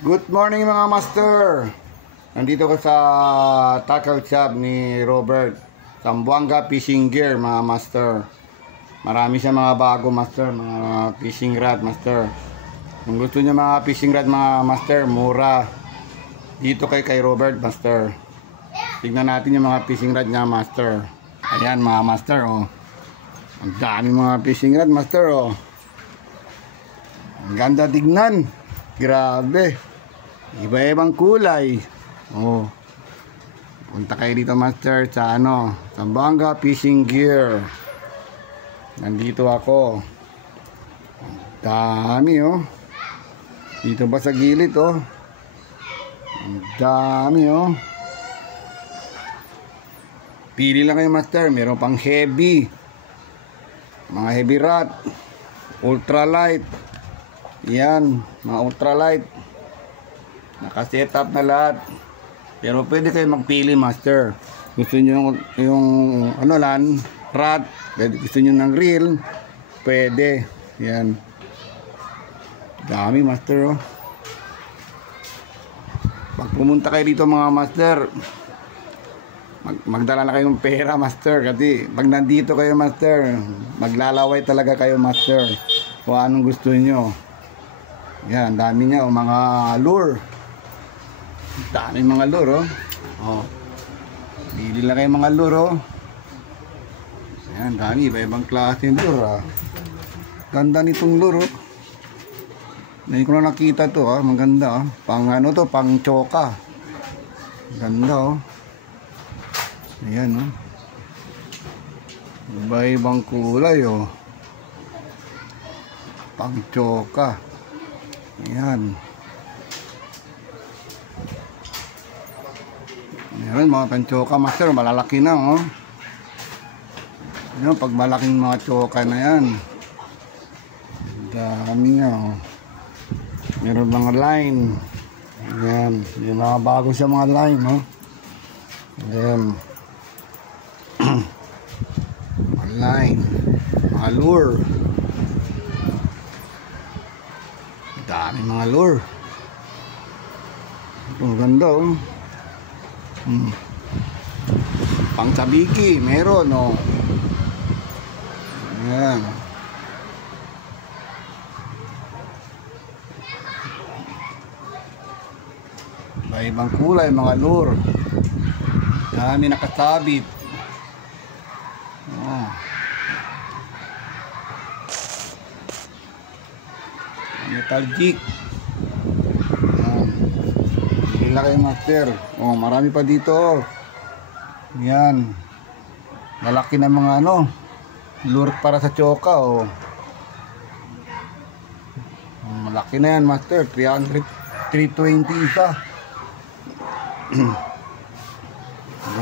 Good morning mga master. Nandito ko sa tackle shop ni Robert, Zamboanga Fishing Gear mga master. Marami siya mga bago master, mga fishing rod master. Kung gusto niyo mga fishing rod mga master, mura. Dito kay Robert master. Tignan natin yung mga fishing rod niya master. Ayan mga master oh. Ang dami mga fishing rod master oh. Ang ganda tignan. Grabe. Iba-ibang kulay. Oh. Punta kayo dito master sa Zamboanga Fishing Gear. Nandito ako. Ang dami oh. Dito ba sa gilid oh. Ang dami oh. Pili lang kayo master. Meron pang heavy. Mga heavy rod. Ultralight. Yan. Mga ultralight. Naka-setup na lahat. Pero pwede kayo magpili master. Gusto niyo yung rod, gusto niyo ng reel, pwede. Yan. Dami master oh. Pag pumunta kayo dito mga master, magdala na kayo ng pera master, kasi pag nandito kayo master, maglalaway talaga kayo master kung anong gusto niyo. Yan, dami niya mga lure. Dami mga lure oh. Bili lang kayo mga lure oh. Ayan, dami, iba-ibang klase ng lure Ganda nitong lure oh. Ngayon ko na nakita to maganda pang to, pang choka. Ganda oh. Ayan oh. Iba-ibang kulay oh. Pang choka. Ayan. Meron mga panchoka master, malalaki na oh. Ano, pag malaking mga choka na yan, dami nga oh. Meron mga line. Ayan, yung mga bago siya mga line oh. Ayan. Mga line, mga lure. Dami mga lure. Ang ganda oh. Pang sabiki meron oh. Ayan. May ibang kulay mga lure. Dami nakasabit oh. Metal jig. Hila kayo master oh, marami pa dito. Yan, lalaki na mga lure para sa choka oh. Malaki na yan master, 300, 320 isa.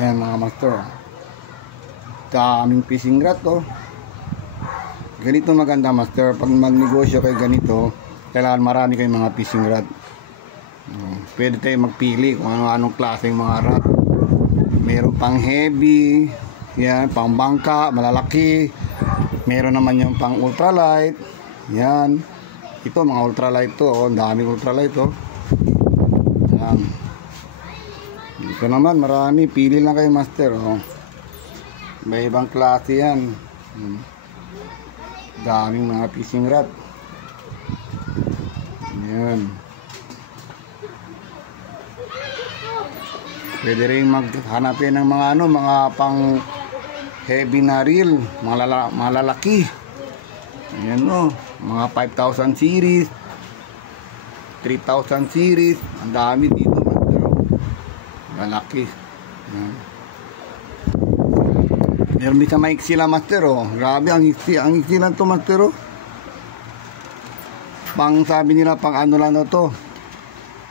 Yan mga master, daming fishing rod oh. Ganito maganda master, pag magnegosyo kayo ganito, kailangan marami kayong mga fishing rod. Pwede tayo magpili kung anong klaseng mga rod. Meron pang heavy, yan, pang bangka, malalaki. Meron naman yung pang ultralight. Yan. Ito mga ultralight to, oh, daming ultralight oh. Yan. Ito naman marami, pili lang kayo master oh. May ibang klase yan. Daming mga fishing rod. Yan. Pwede rin maghanapin ng mga mga pang heavy na reel, mga lalaki. Ayan o, mga 5,000 series, 3,000 series. Ang dami dito master. Lalaki. Meron din sa maiksi lang master oh. Grabe, ang iksi lang to master oh. Pang sabi nila pang lang to,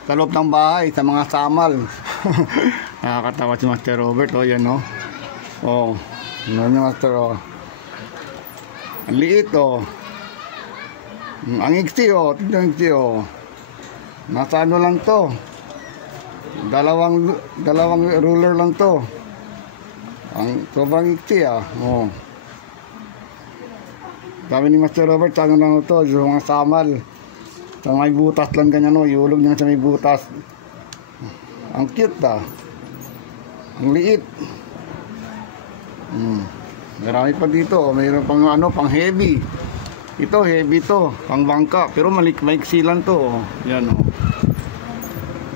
sa loob ng bahay, sa mga samal. Nakakatawa si Master Robert oh, yan oh. Oh, ano niya master oh. Ang liit oh. Ang iksi oh, tignan iksi oh. Nasa lang to. Dalawang ruler lang to. Ang sobrang iksi oh. Sabi ni Master Robert, lang to, yung mga samal. Sa may butas lang ganyan, no? Iulog niya sa may butas. Ang cute ah. Ang liit. Marami pa dito. Mayroon pang ano, pang heavy. Ito heavy to, pang bangka. Pero maiksi lang to. Yan oh.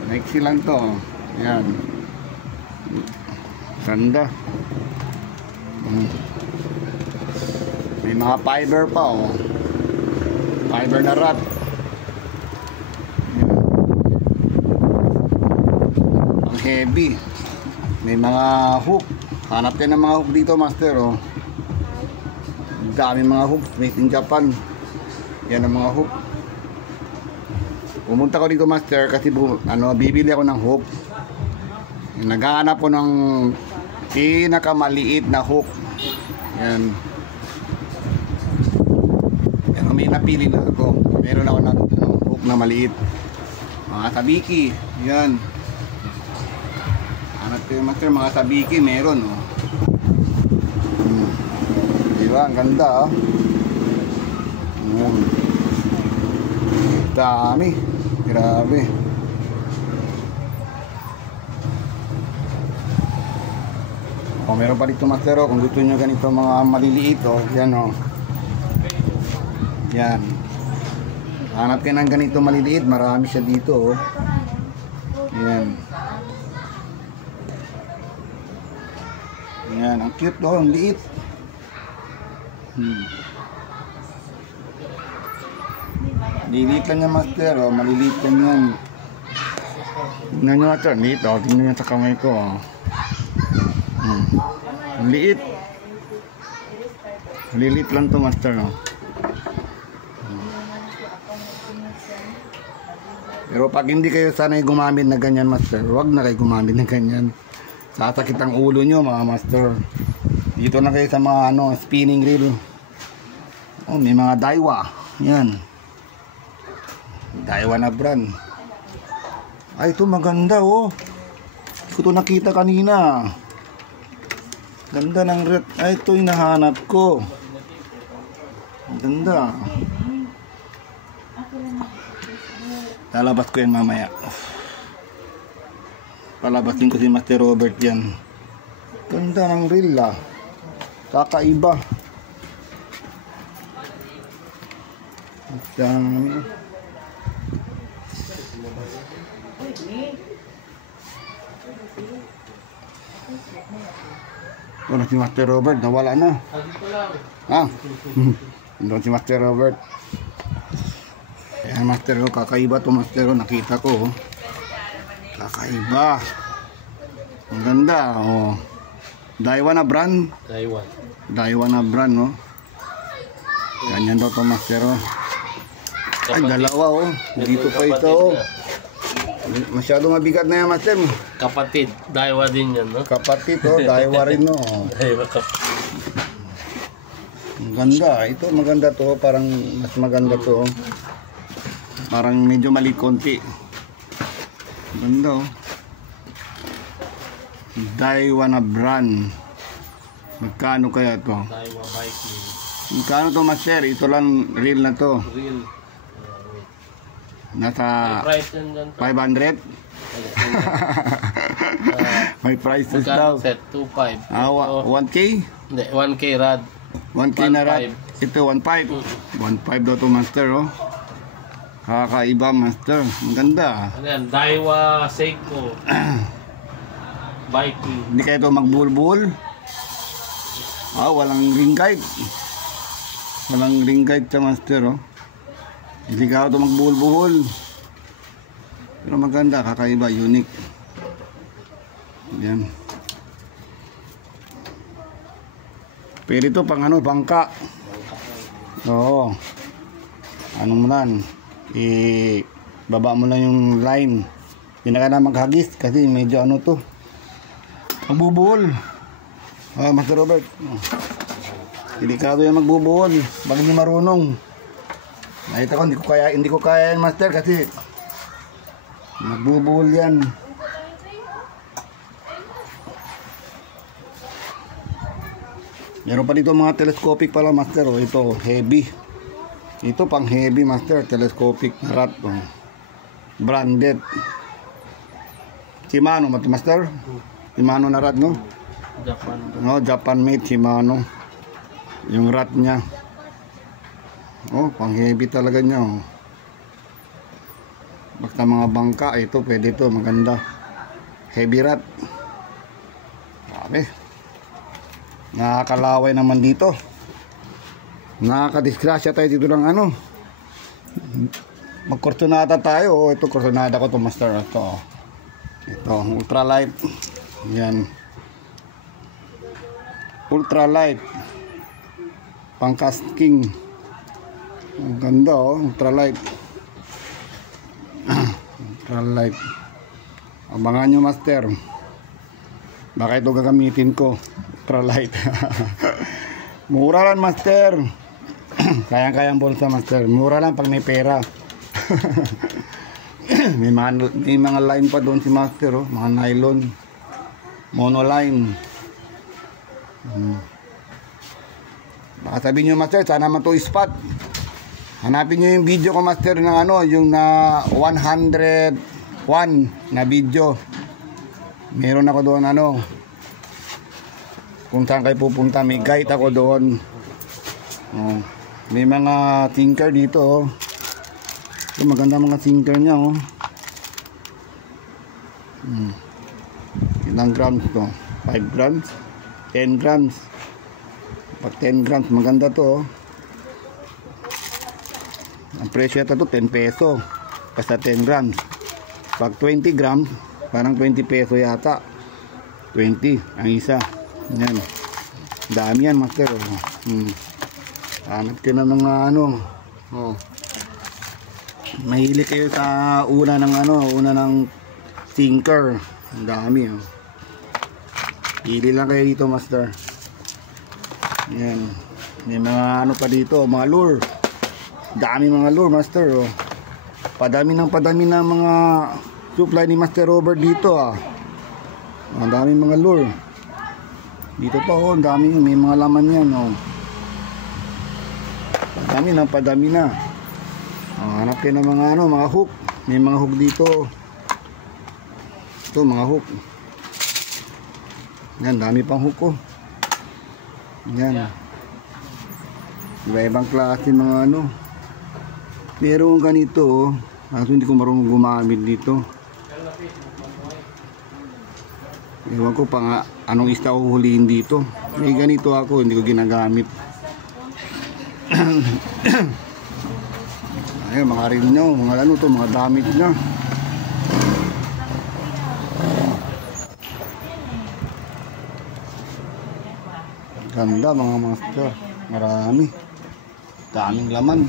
Maiksi lang to. Yan. Ganda. May mga fiber pa oh. Fiber na rod. Ang heavy. May mga hook. Hanap kayo ng mga hook dito, master oh. Dami mga hook made in Japan. Yan ang mga hook. Pumunta ko dito, master, kasi bibili ako ng hook. Naghahanap ko ng pinakamaliit na hook. Yan. Yan, may napili na ako. Meron ako ng hook na maliit. Mga sabiki. Yan. Hanap ko yung master, mga sabiki meron oh. Diba? Ang ganda oh. Dami. Grabe. O, meron pa dito, master oh. Kung gusto nyo ganito mga maliliit oh. Yan oh. Yan. Hanap kayo ng ganito maliliit. Marami siya dito oh. Yan. Yan. Ang cute oh. Ang liit. Lilit lang yan, master oh. Maliliit lang yan. Tingnan nyo master, liit oh. Tingnan nyo sa kamay ko oh. Liit. Lilit lang to, master oh. Pero pag hindi kayo sanay gumamit na ganyan, master, huwag na kayo gumamit na ganyan. Sasakit ang ulo nyo, mga master. Dito na kayo sa mga spinning reel. Oh, may mga Daiwa. Yan. Daiwa na brand. Ay, ito maganda oh. Hindi ko ito nakita kanina. Ganda ng red. Ay, ito hinahanap ko. Ganda. Lalabas ko yan mamaya. Palabasin ko si Master Robert yan. Ganda ng reel ah. Kakaiba. Dami. Wala si Master Robert, nawala na. Ah, doon si Master Robert. Ayan, master ko, kakaiba to, master ko, nakita ko. Kakaiba. Ang ganda, oh. Daiwa na brand. Daiwa na brand, no. Ganyan daw to, master, oh. Ay, dalawa, oh. Dito pa ito, oh. Masyado mabigat na yan, master. Kapatid, Daiwa din yan, no? Kapatid, oh. Daiwa rin, no. Daiwa kapatid. Ang ganda. Ito, maganda to. Parang mas maganda to. Parang medyo mali konti. Ganda, oh. Daiwa na brand. Magkano kaya to? Daiwa Viking. Magkano to, master? Ito lang, real na to. Real. Nasa May price yan dyan. 500? May prices daw. Set 2.5. 1K? Hindi, 1K rad. 1K na rad. Ito 1.5. 1.5 daw to, master, oh. Kakaiba, master. Ang ganda. Ano yan? Daiwa Seiko. Viking. Hindi kayo ito magbulbul. Walang ring guide. Walang ring guide sa master, oh. Hindi ka ito magbulbul. Pero maganda, kakaiba, unique. Yan. Pero ito pang bangka. Oo. Anong mo lang, baba mo lang yung line. Hindi na ka na maghagis kasi medyo to. Magbubuhol. Master Robert. Delikado yan magbubuhol. Bakit hindi marunong? Nakita ko, hindi ko kaya yan, master, kasi magbubuhol yan. Meron pa dito mga telescopic pala, master, oh. Ito, heavy. Ito pang heavy master, telescopic na rod. Oh. Branded. Shimano, master? Shimano na rod, no? Japan. No, Japan made Shimano. Yung rod niya. Oh, pang heavy talaga niya. Oh. Basta mga bangka, ito pwede to, maganda. Heavy rod. Grabe. Nakakalaway naman dito. Nakakadisgrasya tayo dito ng ano. Magkursunada tayo. Oh, ito kursunada ko to master. Ito. Ito, ultralight. Yan. Ultralight. Pangcasting. Ang ganda oh, ultralight. Ultralight. Abangan nyo master. Baka ito gagamitin ko. Ultralight. Mura lang master. Kayang-kayang bulsa master. Mura lang pag may pera. may mga line pa doon si master oh. Mga nylon. Monoline. Baka sabihin nyo master, sana naman to spot. Hanapin nyo yung video ko master ng ano, yung na 101 na video. Meron ako doon ano, kung saan kayo pupunta, may guide ako doon. Oh, may mga thinker dito oh. Ito, maganda mga thinker niya oh. Ilang grams to? 5 grams? 10 grams? Pag 10 grams maganda to oh. Ang presyo ito 10 peso basta 10 grams. Pag 20 grams parang 20 peso yata. 20 ang isa. Yan. Dami yan master oh. Hanap ka na ng ano oh. Mahilig kayo sa una ng ano, una ng thinker. Ang dami oh. Pili lang kayo dito master. Yan. May mga ano pa dito, mga lure. Dami mga lure master oh. Padami ng mga supply ni Master Robert dito ah. Ang dami mga lure. Dito pa oh, ang dami, may mga laman yan oh. Padami na. Oh, hanap kayo ng mga ano, mga hook. May mga hook dito. Ito mga hook. Yan, dami pang hook oh. Yan. Iba-ibang klase mga ano. Meron ganito oh. Kaso hindi ko marunong gumamit dito. Ewan ko pa nga anong isda ko huliin dito. May ganito ako, hindi ko ginagamit. Ayun, mga rin nyo, mga ano to, mga damit na. Ganda mga master. Marami. Daming laman.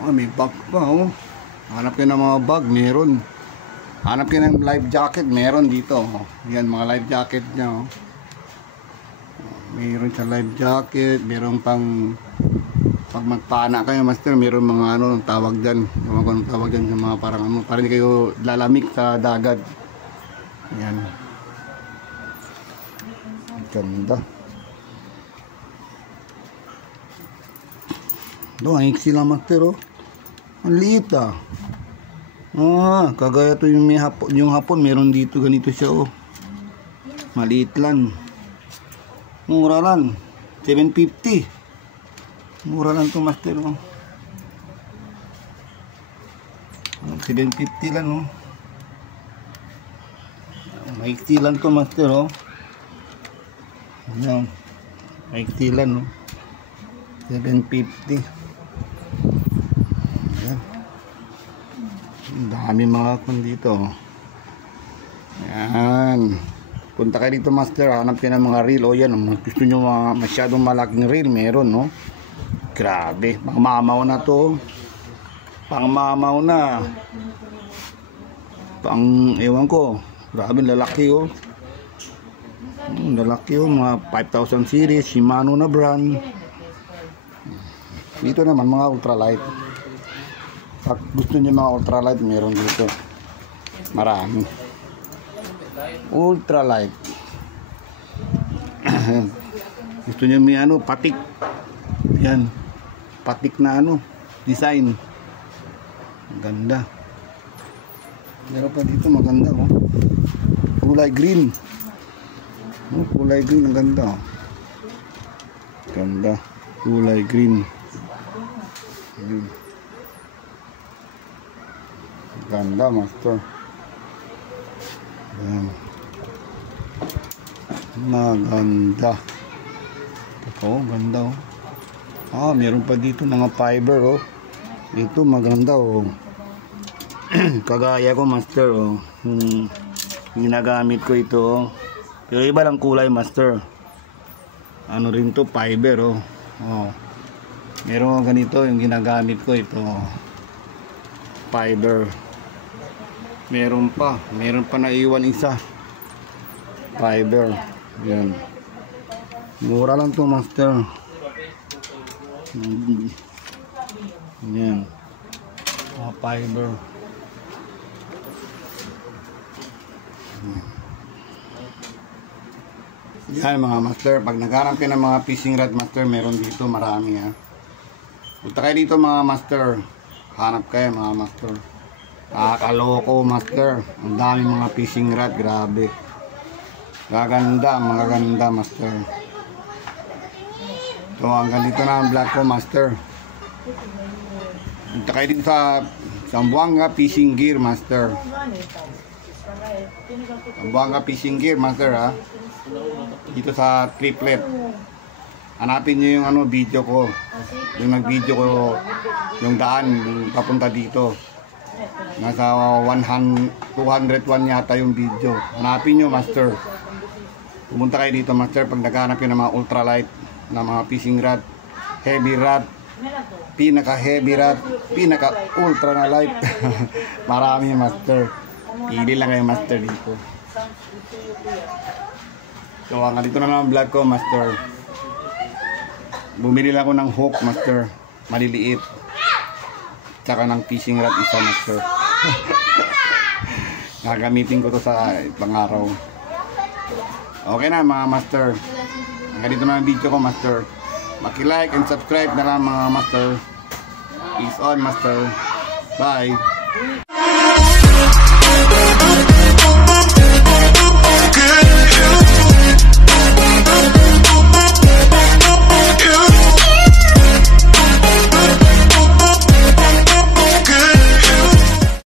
Oh, may bag pa oh. Hanap kayo ng mga bag, meron. Hanap kayo ng life jacket, meron dito oh. Yan mga life jacket nya oh. Meron sa life jacket, meron pang pag magpana kayo master, meron mga ano tawag dyan, tawag dyan sa mga parang ano, para hindi kayo lalamig sa dagat. Yan. Ganda. Doon, ang iksi lang master oh. Ang liit ah. Ah, kagaya to yung may hapon, yung hapon meron dito ganito siya oh. Maliit lang. Mura lang. 750. Mura lang to master oh. 750 lang oh. Maiksi lang to master oh. Ayan. Maiksi lang oh. 750. Ayan. Dami mga kun dito. Ayan. Punta kayo dito master, hanap kayo ng mga reel. O yan, gusto nyo mga masyadong malaking reel, meron no. Grabe, pangmamaw na to. Pangmamaw na. Ewan ko. Grabe, lalaki oh. Lalaki oh, mga 5,000 series, Shimano na brand. Dito naman mga ultralight. Pag gusto niyo mga ultralight, meron dito. Marami. Ultralight. Gusto niya may ano, patik. Yan. Patik na ano, design. Ang ganda. Meron pa dito maganda oh. Kulay green. Oh, kulay green ang ganda. Oh. Ganda. Kulay green. Ayun. Ganda, master. Ayan. Maganda. Oh, ganda oh. Ah, meron pa dito mga fiber oh. Ito maganda oh. Kagaya ko master oh. Ginagamit ko ito oh. Yung iba lang kulay master. Ano rin to, fiber oh. Oh. Meron ganito yung ginagamit ko ito. Fiber. Meron pa naiwan isa. Fiber. Yan. Mura lang to master. Yan. Fiber. Yan mga master, pag naghanap kayo ng mga fishing rod master, meron dito marami ha. Punta kayo dito mga master. Hanap kayo mga master. Kakaloko master. Ang dami mga fishing rod, grabe. Gaganda, mga ganda master. So hanggang dito na ang vlog ko master. Punta kayo dito sa Zamboanga Fishing Gear master. Zamboanga Fishing Gear master ha. Dito sa triplet. Hanapin nyo yung ano, video ko. Yung nag-video ko, yung daan, yung papunta dito. Nasa 201 yata yung video. Hanapin nyo master. Pumunta kayo dito master pag naghanap yun ng mga ultralight na mga fishing rod, heavy rod, pinaka heavy rod, pinaka ultra na light. Marami master. Pili lang kayo master dito. So hanggang dito na lang ang vlog ko master. Bumili lang ako ng hook master, maliliit. Tsaka ng fishing rod isa master. Gagamitin ko to sa ibang araw. Okay na mga master. Hanggang dito na ang video ko master. Maki-like and subscribe na lang mga master. Peace on master. Bye.